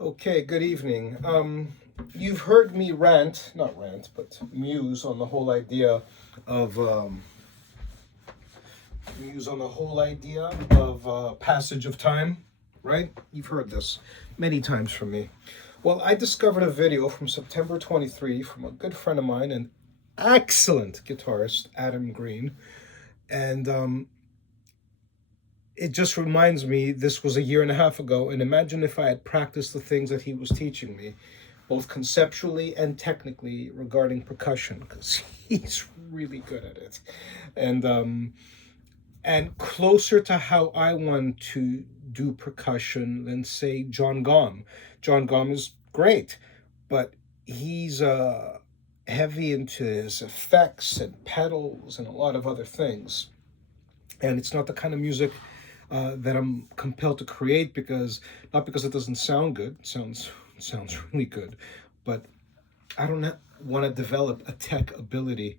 Okay, good evening. You've heard me not rant, but muse on the whole idea of passage of time, right? You've heard this many times from me. Well, I discovered a video from September 23 from a good friend of mine, an excellent guitarist, Adam Green, and it just reminds me this was a year and a half ago, and imagine if I had practiced the things that he was teaching me, both conceptually and technically regarding percussion, because he's really good at it, and closer to how I want to do percussion than say John Gom. John Gom is great, but he's heavy into his effects and pedals and a lot of other things, and it's not the kind of music that I'm compelled to create, because not because it doesn't sound good. It sounds really good, but I don't want to develop a tech ability.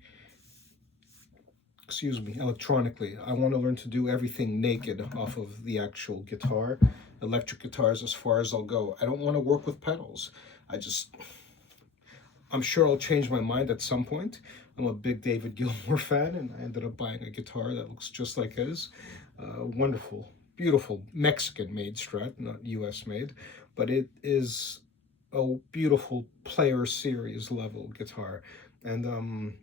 Excuse me, electronically. I want to learn to do everything naked off of the actual guitar. Electric guitars as far as I'll go. I don't want to work with pedals. I'm sure I'll change my mind at some point. I'm a big David Gilmour fan, and I ended up buying a guitar that looks just like his. Wonderful, beautiful Mexican-made Strat, not U.S. made, but it is a beautiful Player Series level guitar, and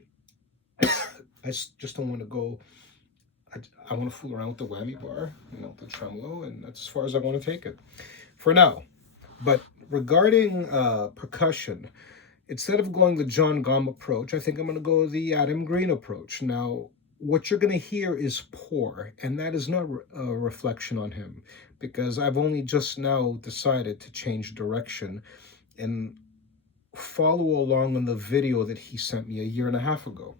I just don't want to go. I want to fool around with the whammy bar, the tremolo, and that's as far as I want to take it for now. But regarding percussion, instead of going the John Gom approach, I think I'm going to go the Adam Green approach. Now, what you're going to hear is poor, and that is not a reflection on him, because I've only just now decided to change direction and follow along on the video that he sent me a year and a half ago.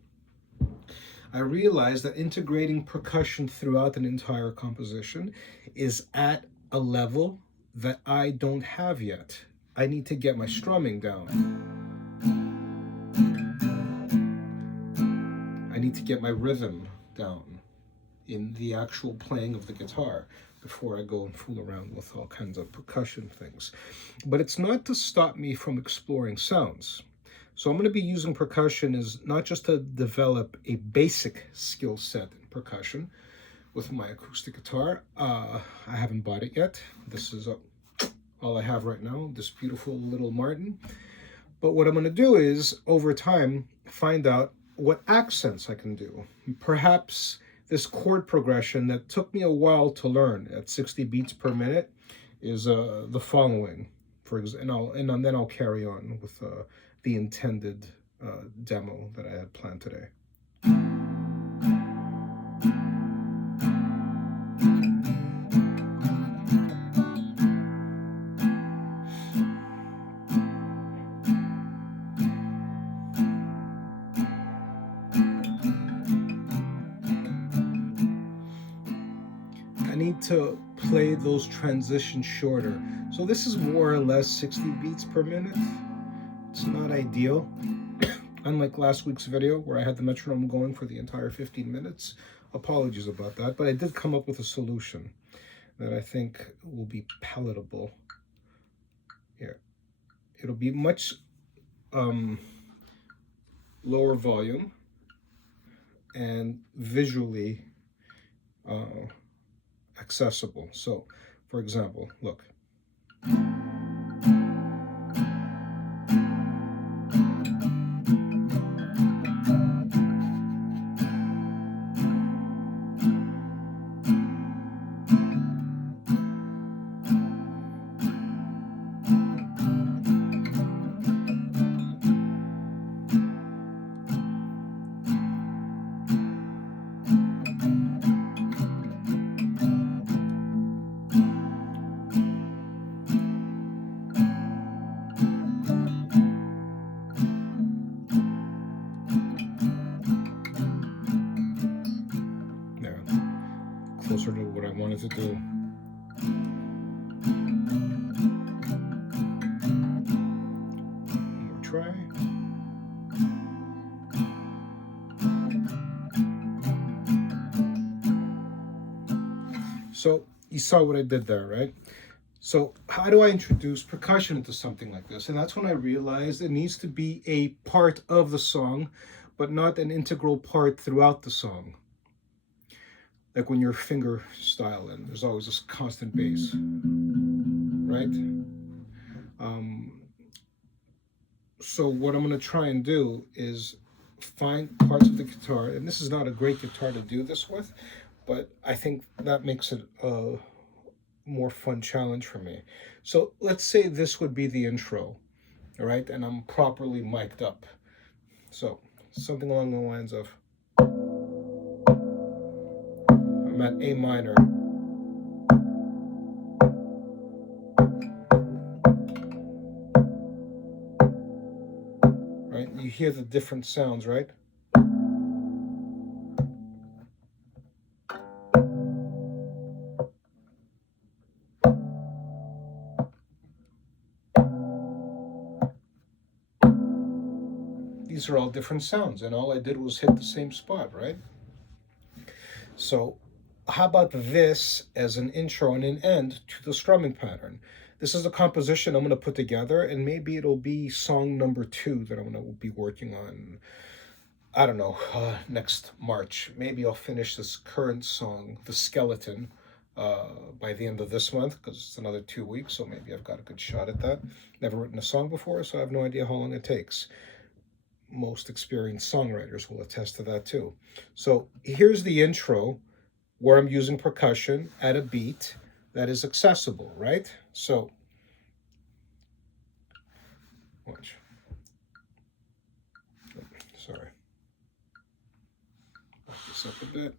I realized that integrating percussion throughout an entire composition is at a level that I don't have yet. I need to get my strumming down. I need to get my rhythm down in the actual playing of the guitar before I go and fool around with all kinds of percussion things. But it's not to stop me from exploring sounds. So I'm going to be using percussion as not just to develop a basic skill set in percussion with my acoustic guitar. I haven't bought it yet. This is all I have right now, this beautiful little Martin. But what I'm going to do is, over time, find out what accents I can do. Perhaps this chord progression that took me a while to learn at 60 beats per minute is the following. And then I'll carry on with the intended demo that I had planned today. I need to play those transitions shorter. So this is more or less 60 beats per minute. It's not ideal. Unlike last week's video where I had the metronome going for the entire 15 minutes. Apologies about that, but I did come up with a solution that I think will be palatable. Here. It'll be much lower volume and visually accessible. So, for example, look. Closer to what I wanted to do. One more try. So you saw what I did there, right? So how do I introduce percussion into something like this? And that's when I realized it needs to be a part of the song, but not an integral part throughout the song. Like when you're finger style and there's always this constant bass, right? Um, so what I'm going to try and do is find parts of the guitar, and this is not a great guitar to do this with, but I think that makes it a more fun challenge for me. So let's say this would be the intro, all right, and I'm properly mic'd up. So something along the lines of, I'm at A minor, right? You hear the different sounds, right? These are all different sounds, and all I did was hit the same spot, right? So how about this as an intro and an end to the strumming pattern? This is a composition I'm going to put together, and maybe it'll be song number 2 that I'm going to be working on. I don't know, next March. Maybe I'll finish this current song, The Skeleton, by the end of this month, because it's another 2 weeks, so maybe I've got a good shot at that. Never written a song before, so I have no idea how long it takes. Most experienced songwriters will attest to that too. So here's the intro where I'm using percussion at a beat that is accessible, right? So, watch. Sorry. Back this up a bit.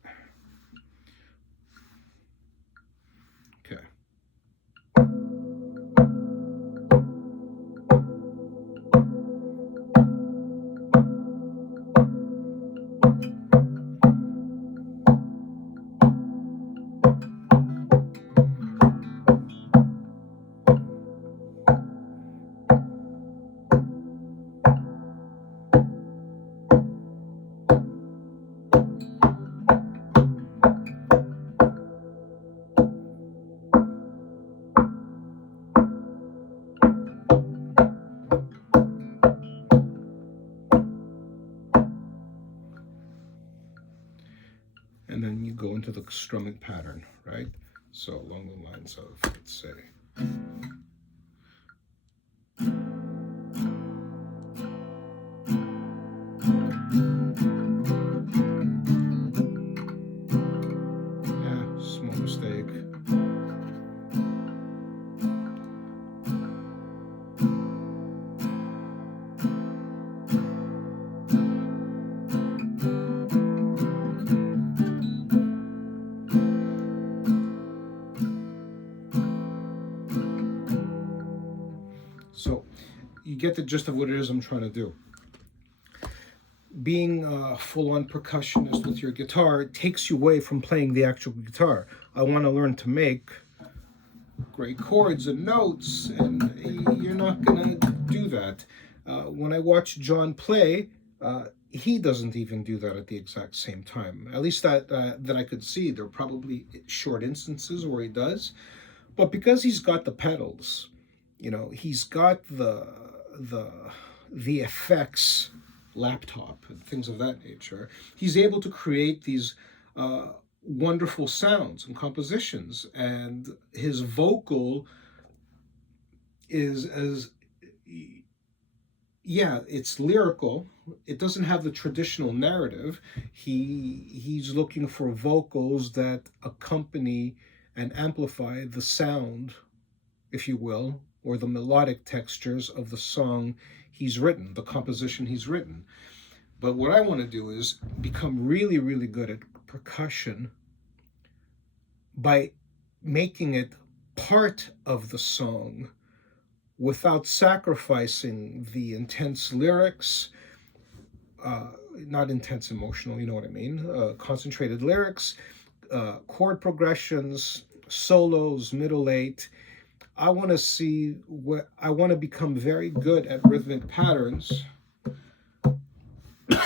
Okay. And then you go into the strumming pattern, right? So along the lines of, let's say, yeah, small mistake. So you get the gist of what it is I'm trying to do. Being a full-on percussionist with your guitar takes you away from playing the actual guitar. I want to learn to make great chords and notes, and you're not going to do that. When I watch John play, he doesn't even do that at the exact same time. At least that I could see. There are probably short instances where he does, but because he's got the pedals, you know, he's got the effects laptop and things of that nature. He's able to create these wonderful sounds and compositions, and his vocal is as, yeah, it's lyrical. It doesn't have the traditional narrative. He's looking for vocals that accompany and amplify the sound, if you will, or the melodic textures of the song he's written, the composition he's written. But what I want to do is become really, really good at percussion by making it part of the song without sacrificing the intense lyrics, not intense emotional, you know what I mean, concentrated lyrics, chord progressions, solos, middle eight. I want to see what I want to become very good at rhythmic patterns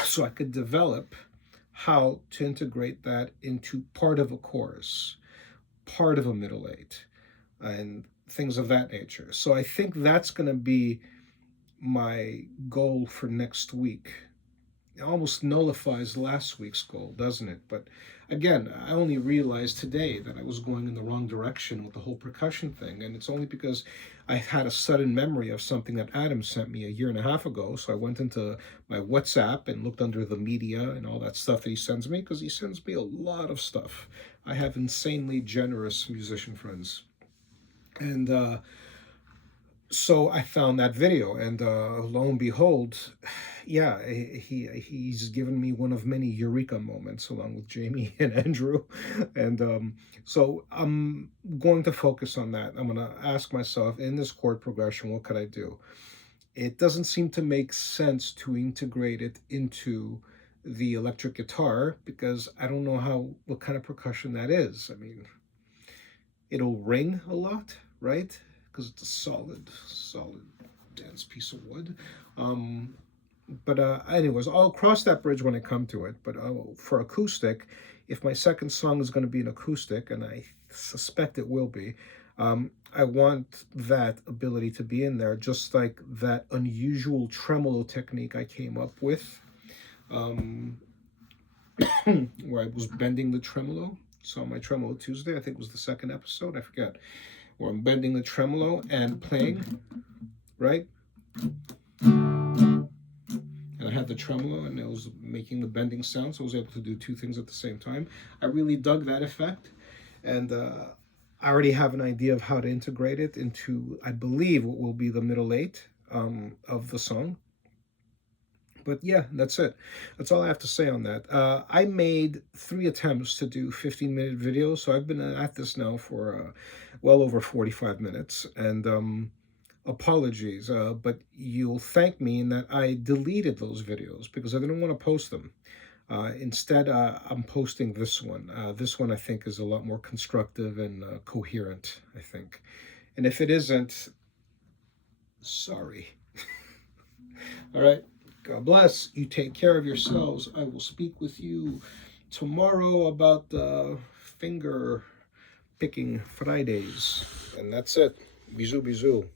so I could develop how to integrate that into part of a chorus, part of a middle eight. And things of that nature. So I think that's going to be my goal for next week. It almost nullifies last week's goal, doesn't it? But again, I only realized today that I was going in the wrong direction with the whole percussion thing, and it's only because I had a sudden memory of something that Adam sent me a year and a half ago. So I went into my WhatsApp and looked under the media and all that stuff that he sends me, because he sends me a lot of stuff. I have insanely generous musician friends. And so I found that video, and lo and behold, yeah, he's given me one of many eureka moments, along with Jamie and Andrew, and so I'm going to focus on that. I'm going to ask myself, in this chord progression, what could I do? It doesn't seem to make sense to integrate it into the electric guitar, because I don't know what kind of percussion that is. I mean, it'll ring a lot, right? Because it's a solid, dense piece of wood. But anyways, I'll cross that bridge when I come to it. But for acoustic, if my second song is going to be an acoustic, and I suspect it will be, I want that ability to be in there, just like that unusual tremolo technique I came up with, where I was bending the tremolo. So my Tremolo Tuesday, I think was the second episode, I forget, where I'm bending the tremolo and playing, right? And I had the tremolo and it was making the bending sound, so I was able to do two things at the same time. I really dug that effect, and I already have an idea of how to integrate it into, I believe, what will be the middle eight of the song. But yeah, that's it. That's all I have to say on that. I made 3 attempts to do 15-minute videos, so I've been at this now for well over 45 minutes. And apologies, but you'll thank me in that I deleted those videos because I didn't want to post them. Instead, I'm posting this one. This one, I think, is a lot more constructive and coherent, I think. And if it isn't, sorry. All right. God bless. You take care of yourselves. I will speak with you tomorrow about the finger picking Fridays. And that's it. Bisous, bisous.